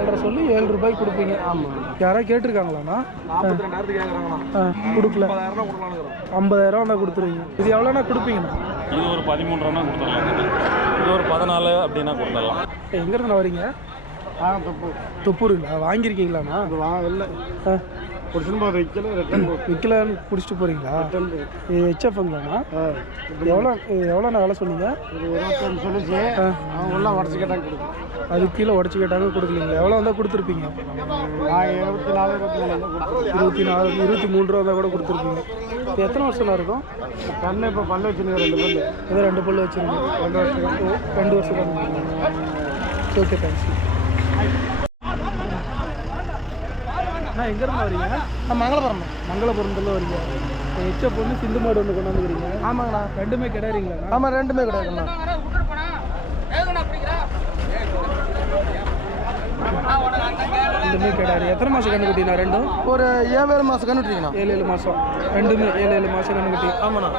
ஏழரை சொல்லி ஏழு ரூபாய்க்கு கொடுப்பீங்க. ஆமாம் யாராவது கேட்டிருக்காங்களாண்ணா? கொடுக்கல. தான் ஐம்பதாயிரம் வந்தால் கொடுத்துருவீங்க. இது எவ்வளோண்ணா கொடுப்பீங்கண்ணா? இது ஒரு பதிமூணு ரூபா கொடுத்துடலாம். இது ஒரு பதினாலு அப்படின்னா கொடுத்துடலாம். எங்கேருந்து வரீங்க? ஆ தப்பு துப்பூருங்களா? வாங்கியிருக்கீங்களாண்ணா? அது வாங்க இல்லை. ஆ. பிடிச்சுன்னு ரிட்டர்ன் விற்கலான்னு பிடிச்சிட்டு போகிறீங்களா இது ஹெச்எஃப்ங்களாண்ணா எவ்வளோ எவ்வளோண்ணா வேலை சொன்னீங்க? இருபத்தஞ்சு சொல்லிச்சு. அவங்க உடச்சி கேட்டாங்க கொடுக்கும் அது கீழே உடச்சி கேட்டாங்க கொடுக்கலீங்களா? எவ்வளோ வந்தால் கொடுத்துருப்பீங்க? நான் இருபத்தி நாலு இருபத்தி நாலு இருபத்தி மூணு ரூபா கூட கொடுத்துருப்பீங்க. எத்தனை வருஷம் இருக்கும்? கண்ணு இப்போ பல்லு வச்சுருக்க ரெண்டு பல்லு. ஏதோ ரெண்டு பல்லு வச்சுருங்க. ரெண்டு வருஷம் ரெண்டு வருஷம் ஓகே தேங்க்ஸ் அண்ணா எங்கேருந்து வரீங்க? நான் மங்களபுரம் மங்களபுரத்துல வரீங்க. ஹெச்எஃப் ஒன்று சிந்து மாடு ஒன்று கொண்டு வந்துக்கிறீங்க. ஆமாங்கண்ணா. ரெண்டுமே கிடையாதுங்களா? ஆமாம் ரெண்டுமே கிடையாதுண்ணா ரெண்டுமே கிடையாது. எத்தனை மாதம் கண்ணு குட்டினா ரெண்டும் ஒரு ஏழு மாதம் கண்டுட்டீங்கண்ணா ஏழு ஏழு மாதம் ரெண்டுமே ஏழு ஏழு மாதம் கண்ணு குட்டி ஆமாண்ணா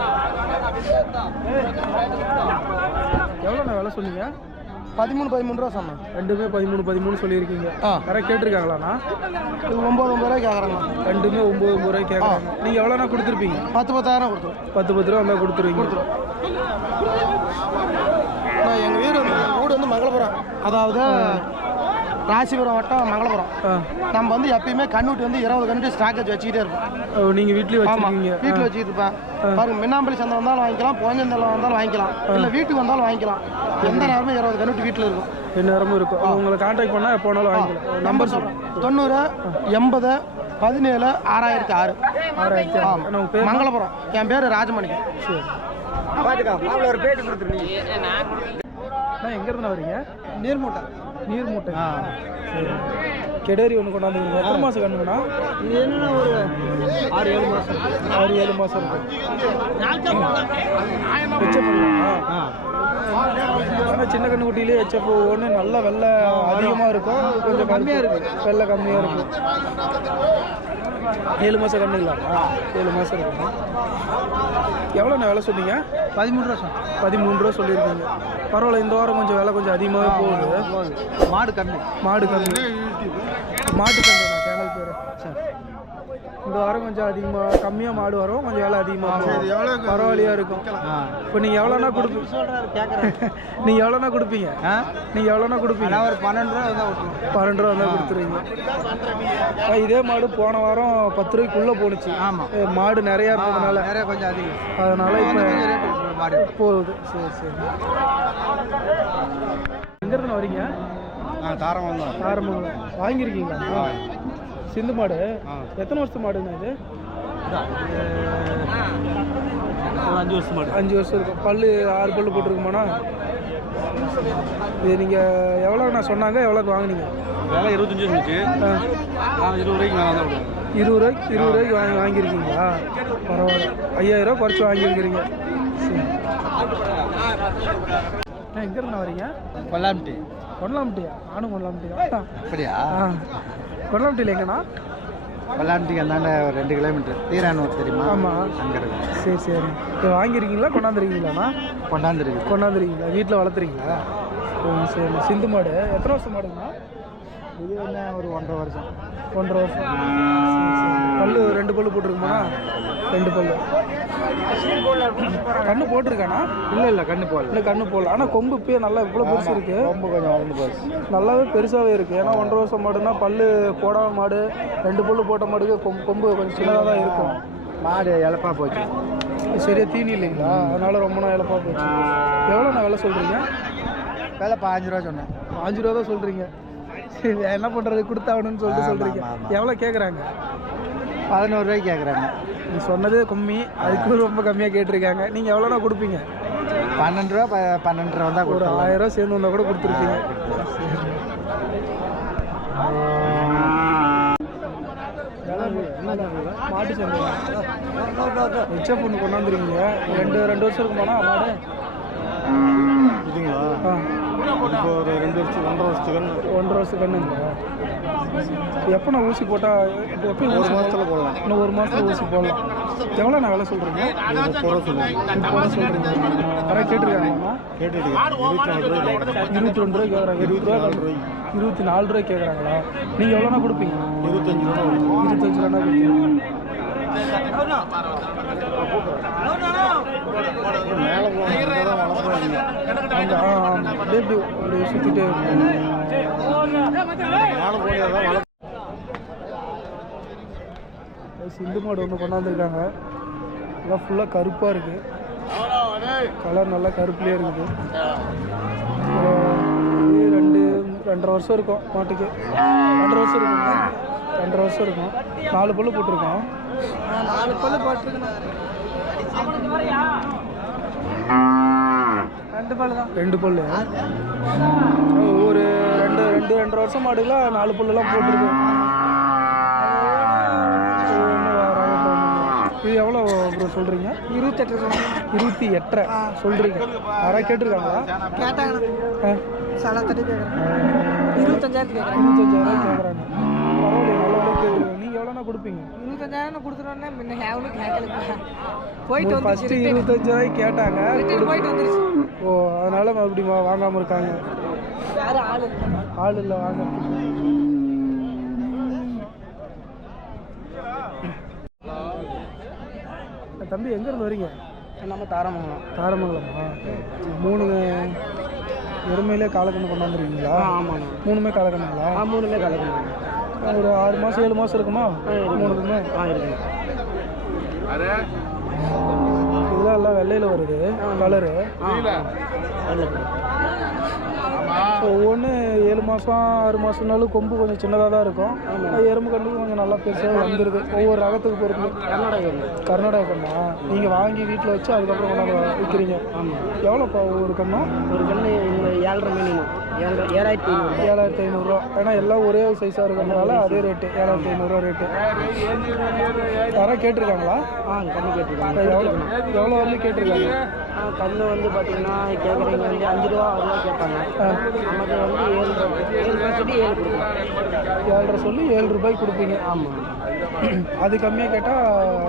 எவ்வளோண்ணா வேலை சொன்னீங்க? பதிமூணு பதிமூணு ரூபா சொன்னேன் ரெண்டுமே பதிமூணு பதிமூணு சொல்லியிருக்கீங்க. யாராவது கேட்டிருக்காங்களாண்ணா? இது ஒம்பது ஒம்பது ரூபாய் கேட்குறாங்கண்ணா ரெண்டுமே ஒம்பது ஒம்பது ரூபாய் கேட்குறாங்க நீங்கள் எவ்வளோண்ணா கொடுத்துருப்பீங்க? பத்து பத்தாயிரம் கொடுத்துரும் பத்து பத்து ரூபா வந்தால் கொடுத்துருவீங்க. நான் எங்கள் வீடு வீடு வந்து மங்களபுரம் அதாவது ராசிபுரம் வட்டம் மங்களபுரம். நம்ம வந்து எப்பயுமே கண்ணுட்டி வந்து இருபது கண்ணுட்டி ஸ்டாக் வச்சு வச்சுக்கிட்டே இருப்போம். நீங்கள் வீட்லேயே ஆமாம் வச்சுருக்கீங்க. வீட்டில் வச்சுக்கிட்டு இருப்பேன். பாருங்க மின்னாம்பள்ளி சந்தை வந்தாலும் வாங்கிக்கலாம் போஞ்சந்தலம் வந்தாலும் வாங்கிக்கலாம் இல்லை வீட்டுக்கு வந்தாலும் வாங்கிக்கலாம். எந்த நேரமும் இருபது கண்ணுட்டி வீட்டில் இருக்கும். நேரமும் இருக்கும். உங்களை கான்டாக்ட் பண்ணால் எப்போ வேணாலும் வாங்கிக்கலாம். நம்பர் சொல்கிறேன் தொண்ணூறு எண்பது பதினேழு ஆறாயிரத்தி ஆறு. ஆறாயிரத்தி பேர் மங்களபுரம். என் பேர் ராஜமணிக்கு சரி. ஒரு பேட்டி கொடுத்துருந்தீங்க எங்கேருந்து வரீங்க நீர் மூட்டை நீர் மூட்டை சரி கெடேரி ஒன்று கொண்டாந்துருங்க எத்தனை மாதம் கண்ணுங்கண்ணா இது என்னன்னா ஒரு ஆறு ஏழு மாதம் ஆறு ஏழு மாதம் இருக்கும் ஹெச்எஃப் ஆனால் சின்ன கண்ணுக்குட்டியிலே ஹெச்எஃப் ஒன்று நல்ல வெள்ளை அதிகமாக இருக்கும். கொஞ்சம் கம்மியாக இருக்கு. வெள்ளை கம்மியாக இருக்கும். ஏழு மாதம் கண்ணுங்களா? ஏழு மாதம் இருக்கும். எவ்வளோண்ணா வேலை சொன்னீங்க? பதிமூணு ரூபா சொன்னேன். பதிமூணு ரூபா சொல்லியிருக்கீங்க. பரவாயில்ல இந்த வாரம் கொஞ்சம் விலை கொஞ்சம் அதிகமாகவே போகுது. மாடு கம்மி மாடு கம்மி மாட்டு கண்டு சேனல் பேர். சரி. இந்த வாரம் கொஞ்சம் அதிகமாக கம்மியாக மாடு வரும் கொஞ்சம் விலை அதிகமாக பரவாயில்லையா இருக்கும். இப்போ நீங்கள் எவ்வளோனா கொடுப்பீங்க? நீங்கள் எவ்வளோனா கொடுப்பீங்க? ஆ? நீங்கள் எவ்வளோனா கொடுப்பீங்க? ஒரு பன்னெண்டு ரூபா விட்டுருவோம் பன்னெண்டு ரூபா தான் கொடுத்துருவீங்க. ஆ, இதே மாடு போன வாரம் பத்து ரூபாய்க்குள்ளே போணுச்சு. ஆமாம் மாடு நிறையா இருந்ததுனால. நிறைய கொஞ்சம் அதிகம். அதனால இப்போ போகுது. சரி சரி. எங்கேருந்து வரீங்க ஆ தாரம் வந்தோம் ஆரம்பம். வாங்கியிருக்கீங்களா? சிந்து மாடு. எத்தனை வருஷத்து மாடுங்க இது? அஞ்சு வருஷம் மாடு. அஞ்சு வருஷம் இருக்கும் பல்லு ஆறு பல்லு போட்டிருக்குமாண்ணா? இது நீங்கள் எவ்வளோண்ணா சொன்னாங்க? எவ்வளோக்கு வாங்குனீங்க? வேலை இருபத்தஞ்சு இருந்துச்சு. ஆ, இருபது ரூபாய்க்கு மேலே தான் விடுவோம் இருபது ரூபாய்க்கு இருபது ரூபாய்க்கு வாங்கி வாங்கியிருக்கீங்களா? பரவாயில்ல. ஐயாயிரம் ரூபா குறைச்சி வாங்கியிருக்கிறீங்க. சரி. எங்கேருந்து வரீங்க? கொல்லாமிட்டி கொல்லாம்பட்டியா நானும் கொல்லாம்பட்டியா அப்படியா? ஆ கொல்லாம்பட்டியில் எங்கண்ணா? கொல்லாமிட்டிக்கு அந்தாண்ட ஒரு ரெண்டு கிலோமீட்டர். தீரானூர் தெரியுமா? ஆமாம் அங்கே இருக்கு. சரி சரி. இப்போ வாங்கியிருக்கீங்களா கொண்டாந்துருக்கீங்களாண்ணா? கொண்டாந்துருக்கு கொண்டாந்துருக்கீங்களா? வீட்டில் வளர்த்துறீங்களா? சரி. சிந்து மாடு. எத்தனை வருஷம் மாடுங்கண்ணா? இது என்ன ஒரு ஒன்றரை வருஷம். ஒன்றரை வருஷம். பல்லு ரெண்டு பல்லு போட்டிருக்குமா? ரெண்டு பல்லு. கண்ணு போட்டிருக்கானா? இல்லை இல்லை கண்ணு போடல. இல்லை கண்ணு போடல. ஆனால் கொம்பு இப்பயே நல்லா இவ்வளோ பெருசு இருக்கு. ரொம்ப கொஞ்சம் வளர்ந்து போச்சு. நல்லாவே பெருசாகவே இருக்குது ஏன்னா ஒன்றரை வருஷம் மாடுனா பல்லு போடாத மாடு ரெண்டு பல்லு போட்ட மாடுக்கு கொம்பு கொம்பு கொஞ்சம் சின்னதாக தான் இருக்கும். மாடு இழப்பா போச்சு. சரியா தீனி இல்லைங்களா அதனால ரொம்ப நாள் இழப்பா போச்சு. எவ்வளோ நான் விலை சொல்கிறீங்க வேலை பாஞ்சு ரூபா சொன்னேன். அஞ்சு ரூபா தான் சொல்கிறீங்க என்ன பண்ணுறது கொடுத்தாகணும்னு சொல்லிட்டு சொல்கிறீங்க. எவ்வளோ கேட்குறாங்க பதினோரு ரூபாய்க்கு கேட்குறாங்க நீ சொன்னதே கம்மி அதுக்கு ரொம்ப கம்மியாக கேட்டிருக்காங்க. நீங்கள் எவ்வளோனா கொடுப்பீங்க? பன்னெண்டு ரூபா ப- பன்னெண்டு ரூபா தான் ஒரு ஆயிரம் ரூபா சேர்ந்து வந்தால் கூட கொடுத்துருப்பீங்க. மாட்டு சந்தை ஹெச்எஃப் ஒன்று கொண்டாந்துருக்கீங்க. ரெண்டு ரெண்டு மாடு இதுங்களா? இப்போ ஒரு ரெண்டு வருஷம் ஒன்றரை வருஷத்துக்கு ஒன்றரை வருஷம் கண்ணுங்களா? எப்போ நான் ஊசி போட்டால் எப்போ ஒரு மாதத்தில் போடலாம். இன்னும் ஒரு மாதத்தில் ஊசி போடலாம். எவ்வளோ நான் வேலை சொல்கிறீங்க முப்பது ரூபா சொல்லுவாங்க இப்போ தான் சொல்கிறீங்க கரெக்ட் கேட்டிருக்காங்கண்ணா கேட்டுட்டு இருபத்தி நாலு ரெண்டு ரூபாய் கேட்குறாங்க. இருபத்தி ரூபா இருபத்தி நாலு ரூபாய் கேட்குறாங்களா? நீங்கள் எவ்வளோண்ணா கொடுப்பீங்க? இருபத்தஞ்சு ரூபா இருபத்தஞ்சு ரூபா கொடுப்பீங்க. மேலே அப்படியே சுற்றிட்டே போனால் தான் சிந்து மாடு ஒன்று கொண்டாந்துருக்காங்க. எல்லாம் ஃபுல்லாக கருப்பாக இருக்குது கலர் நல்லா கருப்புலேயே இருக்குது. ரெண்டு ரெண்டரை வருஷம் இருக்கும் மாட்டுக்கு. ரெண்டரை வருஷம் இருக்குங்க ரெண்டரை வருஷம் இருக்கும். நாலு பல்லு போட்டிருக்கோம். நாலு பல்லு போட்டிருக்கேன் ரெண்டு பல்லு தான். ரெண்டு பல்லு ஒரு ரெண்டு ரெண்டு ரெண்டரை வருஷம் மாடுலாம் நாலு பல்லுலாம் போட்டிருக்கு இது எவ்வளோ ப்ரோ சொல்கிறீங்க இருபத்தெட்டு இருபத்தி எட்டரை. சொல்கிறீங்க யாராவது கேட்டிருக்காங்களா? கேட்டாங்க ஆ. சாலா தட்டி இருபத்தஞ்சாயிரத்து இருபத்தஞ்சாயிரம் கேட்குறாங்க நீங்கள் எவ்வளோண்ணா கொடுப்பீங்க? இருபத்தஞ்சாயிரம் கொடுத்துட்டோன்னே முன்ன ஹேவலும் கேட்கல போயிட்டு வந்துச்சு ஃபஸ்ட்டு இருபத்தஞ்சாயிரம் கேட்டாங்க போயிட்டு வந்துருச்சு. ஓ அதனால மறுபடியும் வா- வாங்காம இருக்காங்க. வேற ஆள் இல்லை. ஆள் இல்லை வாங்க தம்பி எங்கேருந்து வரீங்க? நம்ம தாரமங்கலம். தாரமங்கலமா? மூணு எருமையிலே காலக்கண்ணு கொண்டாந்துருக்கீங்களா ஆமாண்ணா மூணுமே காலக்கண்ணுங்களா? ஆ மூணுமே கலக்கணும் ஒரு ஆறு மாதம் ஏழு மாதம் இருக்குமா? மூணுக்குமே ஆ இருக்கு இதெல்லாம் எல்லாம் வெள்ளையில் வருது கலரு ஒவ்வொன்று ஏழு மாதம் ஆறு மாதம்னாலும் கொம்பு கொஞ்சம் சின்னதாக தான் இருக்கும். எறும்பு கண்டு கொஞ்சம் நல்லா பெருசாக வந்துடுது ஒவ்வொரு ரகத்துக்கு பொறுத்து. கர்நாடகா கர்நாடகா கண்ணா? நீங்கள் வாங்கி வீட்டில் வச்சு அதுக்கப்புறம் கொண்டாந்து விற்கிறீங்க எவ்வளோப்பா ஒவ்வொரு கண்ணும் ஒரு கண்ணு ஏழரை ஏழரை ஏழாயிரத்தி ஐநூறு ஏழாயிரத்தி ஐநூறுரூவா ஏன்னா எல்லாம் ஒரே சைஸாக இருக்கிறதுனால அதே ரேட்டு ஏழாயிரத்தி ஐநூறுரூவா ரேட்டு யாராவது கேட்டிருக்காங்களா? ஆ கண்ணு கேட்டுருக்காங்க. எவ்வளோ எவ்வளோ வந்து கேட்டிருக்காங்க? கண்ணு வந்து பார்த்தீங்கன்னா கேட்குறவங்க வந்து அஞ்சு ரூபா ரூபா கேட்பாங்க. நமக்கு வந்து ஏழு ரூபா ஏழு ரூபா சொல்லி ஏழு கொடுக்கலாம் ஏழரை சொல்லி ஏழு ரூபாய்க்கு கொடுப்பீங்க. ஆமாம் அது கம்மியாக கேட்டால்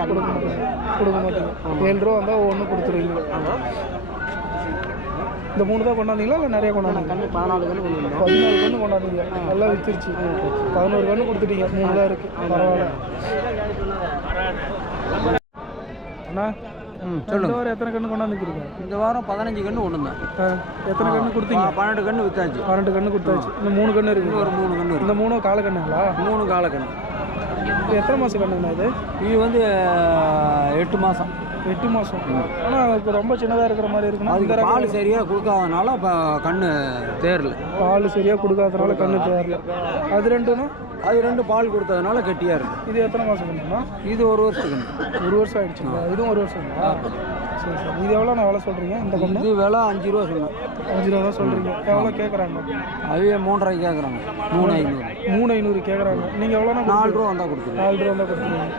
கொடுக்க மாட்டீங்க. கொடுக்க மாட்டீங்க. ஏழு ரூபா வந்தால் ஒன்று கொடுத்துருவீங்க. இந்த மூணு தான் கொண்டாந்தீங்களா இல்லை நிறைய கொண்டாந்தீங்க பதினாலு கொண்டு வந்தோம் பதினாலு கன்று கொண்டாந்தீங்க. நல்லா வித்துருச்சு. பதினோரு கன்று கொடுத்துட்டீங்க. மூணு தான் இருக்குது பரவாயில்ல. அண்ணா. இந்த வாரம் எத்தனை கன்று கொண்டாந்துக்கிறீங்க இந்த வாரம் பதினஞ்சு கண்ணு ஆ, எத்தனை கன்று கொடுத்தீங்க? பன்னெண்டு கண்ணு வித்தாச்சு. பன்னெண்டு கன்று கொடுத்தாச்சு. இன்னும் மூணு கன்று இருக்கு ஒரு மூணு கண்ணு இந்த மூணும் கால கண்ணுங்களா மூணு கால கண்ணு எத்தனை மாதம் கண்ணுங்கண்ணா இது? இது வந்து எட்டு மாதம் எட்டு மாதம் ஆனால் இப்போ ரொம்ப சின்னதாக இருக்கிற மாதிரி இருக்குன்னா அதுக்கு பால் சரியாக கொடுக்காதனால இப்போ கண்ணு தேரல பால் சரியாக கொடுக்காதனால கண்ணு தேரல அது ரெண்டுனா அது ரெண்டு பால் கொடுத்ததுனால கெட்டியாக இருக்கு. இது எத்தனை மாதம் கண்ணுண்ணா? இது ஒரு வருஷத்துக்கு ஒரு வருஷம் ஆயிடுச்சுங்களா? இதுவும் ஒரு வருஷங்களா? சரி சரி. இது எவ்வளோ நான் எவ்வளோ சொல்கிறீங்க? இந்த கண்ணு இது விலை அஞ்சு ரூபா சொன்னேன். அஞ்சு ரூபா தான் சொல்கிறீங்க. எவ்வளோ கேட்குறாங்க? அதுவே மூன்றரை கேட்குறாங்க. மூணு ஐநூறு. மூணு ஐநூறு கேட்குறாங்க. நீங்கள் எவ்வளோண்ணா நாலு ரூபா வந்தால் கொடுத்துருவோம் நாலு ரூபா தான் கொடுத்துருவீங்க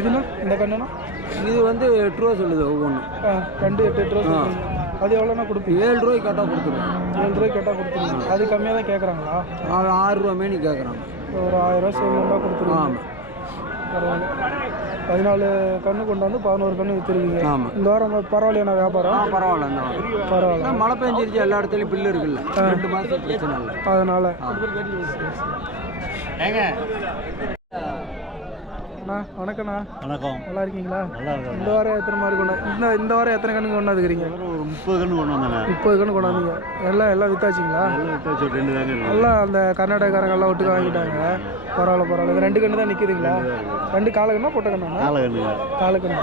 இதுனா இந்த கண்ணுனா இது வந்து எட்டு ரூபா சொல்லுது ஒவ்வொன்றும். ஆ ரெண்டு எட்டு எட்டு ரூபா அது எவ்வளோண்ணா கொடுப்பீங்க? ஏழு ரூபாய்க்கு கேட்டால் கொடுத்துருவோம் ஏழு ரூபாய் கேட்டால் கொடுத்துருவீங்க. அது கம்மியாக தான் கேட்குறாங்களா? ஆறு ரூபா மேனி கேட்குறாங்க. ஒரு ஆயிரம் ரூபா சேவ் கொடுத்துருவீங்க. ஆமாம் பரவாயில்ல. பதினாலு கன்று கொண்டு வந்து பதினோரு கன்று விற்றுருவீங்க ஆமாம் இந்த வாரம் பரவாயில்லையா ஆ வியாபாரம்? பரவாயில்ல இந்த வாரம். பரவாயில்ல. மழை பெஞ்சிருச்சு எல்லா இடத்துலையும் பில்லு இருக்குல்ல. ரெண்டு மாதத்துக்கு பிரச்சனை இல்லை. அதனால. அண்ணா வணக்கண்ணா வணக்கம். நல்லா இருக்கீங்களா? நல்லா இருக்கேன் இந்த வாரம் எத்தனை மாதிரி கொண்டா இந்த இந்த வாரம் எத்தனை கன்று கொண்டாந்துக்கிறீங்க? ஒரு முப்பது கன்று கொண்டு வந்தாங்க. முப்பது கன்று கொண்டாந்தீங்க. எல்லாம் எல்லாம் வித்தாச்சுங்களா? எல்லாம் அந்த கர்நாடகாரங்க எல்லாம் விட்டு வாங்கிட்டாங்க. பரவாயில்ல பரவாயில்ல. இந்த ரெண்டு கன்று தான் நிற்கிதுங்களா ரெண்டு கால கண்ணா பொட்டை கண்ணா நாலு கன்று கால கண்ணா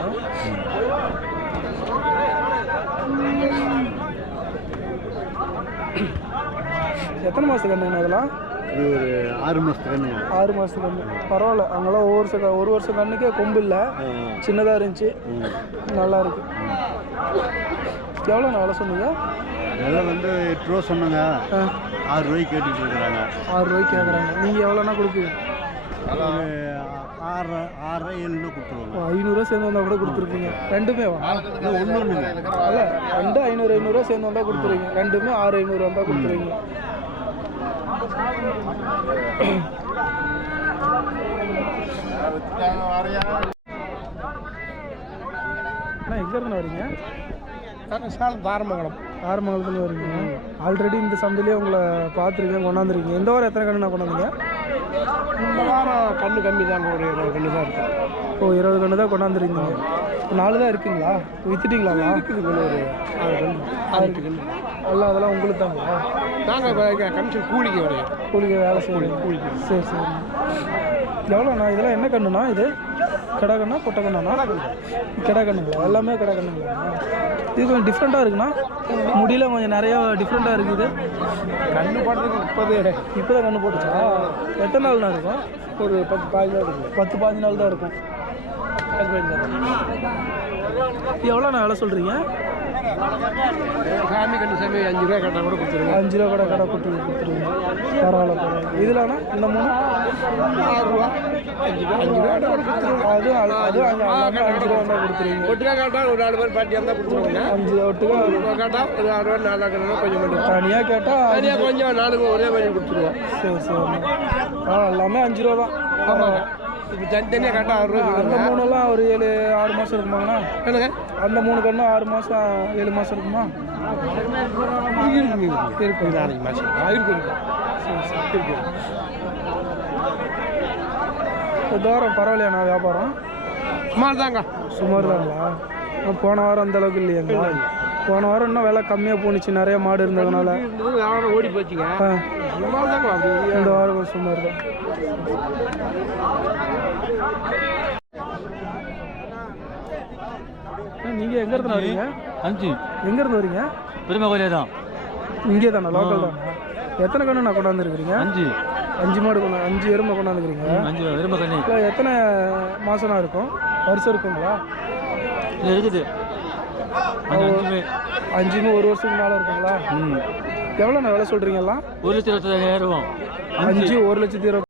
எத்தனை மாதத்துக்கு கண்ணுங்கண்ணா இதெல்லாம்? இது ஒரு ஆறு மாதத்து கண்ணுங்க ஆறு மாதத்துக்கு கண்ணு பரவாயில்ல. அங்கெல்லாம் ஒரு வருஷம் ஒரு வருஷம் கண்ணுக்கே கொம்பு இல்லை. சின்னதாக இருந்துச்சு. நல்லா இருக்கு. எவ்வளோ வேலை சொன்னீங்க? விலை வந்து எட்டு ரூபா சொன்னாங்க. ஆறு ரூபாய்க்கு கேட்டுட்டு இருக்கிறாங்க. ஆறு ரூபாய்க்கு கேட்குறாங்க நீங்கள் எவ்வளோனா கொடுப்பீங்க? ஒரு ஆறரை ஆறரை ஏழுன்னு கொடுத்துருவாங்க. ஐநூறுரூவா சேர்ந்து வந்தால் கூட கொடுத்துருப்பீங்க. ரெண்டுமே ஒன்று ஒன்றுங்க ரெண்டு ஐநூறு ஐநூறுரூவா சேர்ந்து வந்தால் கொடுத்துருவீங்க. ரெண்டுமே ஆறு ஐநூறு வந்தால் கொடுத்துருவீங்க. அண்ணா எங்கேருந்து வரீங்க? சேலம் தாரமங்கலம். ஆரம்பங்கலத்துல வரீங்க. ஆல்ரெடி இந்த சந்தையிலேயே உங்களை பார்த்துருக்கேன் கொண்டாந்துருக்கீங்க. இந்த வாரம் எத்தனை கண்ணு கொண்டாந்தீங்க? இந்த வாரம் கண்ணு கம்மி தாங்க ஒரு இருபது கண்ணு தான் இருக்கு. ஓ இருபது கண்ணு தான் கொண்டாந்துருக்கீங்க. நாலு தான் இருக்குங்களா? வித்துட்டீங்களாவா இருக்குது ஒரு ஆறு கண்ணு ஆறு கண்ணு எல்லாம் அதெல்லாம் உங்களுக்கு தாங்களா நாங்கள் கமிஷன் கூலிக்கு வரையும் கூலிக்கு வேலை செய்யணும் கூலிக்கு. சரி சரி. எவ்வளோண்ணா இதெல்லாம் என்ன கண்ணுண்ணா இது? கடை கண்ணா பொட்டை கண்ணாண்ணா கடை கண்ணுங்களா எல்லாமே கடை கண்ணுங்களா இது கொஞ்சம் டிஃப்ரெண்ட்டாக இருக்குண்ணா. முடியல கொஞ்சம் நிறையா டிஃப்ரெண்ட்டாக இருக்குது. கண்ணு போடுறதுக்கு முப்பது. இப்போ தான் கண்ணு போட்டுச்சா? எத்தனை நாள்ண்ணா இருக்கும்? ஒரு பத்து பாதி தான் இருக்குது பத்து பாஞ்சு நாள் தான் இருக்கும். எவ்வளோண்ணா வேலை சொல்கிறீங்க சாமி கண்ணு சாமி அஞ்சு ரூபா கேட்டால் கூட கொடுத்துருங்க. அஞ்சு ரூபா கடை கடை கொடுத்து கொடுத்துருவீங்க பரவாயில்ல பரவாயில்ல. இந்த மூணு? ஆறு ரூபா. அஞ்சு ரூபா. அஞ்சு ரூபா கூட கொடுத்துருவோம் அது அது அஞ்சு அஞ்சு ரூபா தான் ஒட்டுக்கா ஒரு நாலு பேர் பாட்டியாக தான் கொடுத்துருவாங்க அஞ்சு ஒட்டுக்கா? கேட்டால் ஒரு ஆறு ரூபா நாலு கண்ணு கொஞ்சம் மட்டும். தனியாக கேட்டால் தனியாக கொஞ்சம் நாலு ஒரே மாதிரி கொடுத்துருவோம். சரி சரி. ஆ எல்லாமே அஞ்சு ரூபா தான். ஆமாங்க. இப்போ தனித்தனியாக கேட்டால் ஆறு ரூபா அந்த மூணுலாம் ஒரு ஏழு ஆறு மாதம் இருக்குமாங்கண்ணா? என்னங்க? அந்த மூணு கண்ணு ஆறு மாதம் ஏழு மாதம் இருக்குமா? இருக்குங்க இருக்கு நாளைக்கு மாதம் இருக்கு இருக்கு. இருக்கு இந்த வாரம் பரவாயில்லையாண்ணா வியாபாரம்? சுமார் தாங்க சுமார் தாங்களா ஆ, போன வாரம் அந்த அளவுக்கு இல்லையாங்களா போன வாரம் இன்னும் விலை கம்மியாக போணுச்சு நிறைய மாடு இருந்ததுனால. ஓடி போச்சுங்க இந்த வாரம் சுமார் தான் நீங்கள் எங்கேருந்து வரீங்க? அஞ்சு. எங்கேருந்து வரீங்க? பெருமை கோயிலே தான். இங்கே தானே லோக்கல் தானே? எத்தனை கண்ணு நான் கொண்டாந்துருக்கிறீங்க? அஞ்சு. அஞ்சு மாடு கொண்டா அஞ்சு எருமை கொண்டாந்துருக்கிறீங்க அஞ்சு பெருமை கண்ணி எத்தனை மாதம்னா இருக்கும்? வருஷம் இருக்குங்களா? இருக்குது. அஞ்சுமே. ஒரு வருஷத்துக்கு மேலே இருக்குங்களா? எவ்வளோண்ணா விலை சொல்கிறீங்க எல்லாம்? ஒரு லட்சத்தி இருபத்தாயிரம் ரூபா அஞ்சு ஒரு லட்சத்தி இருபது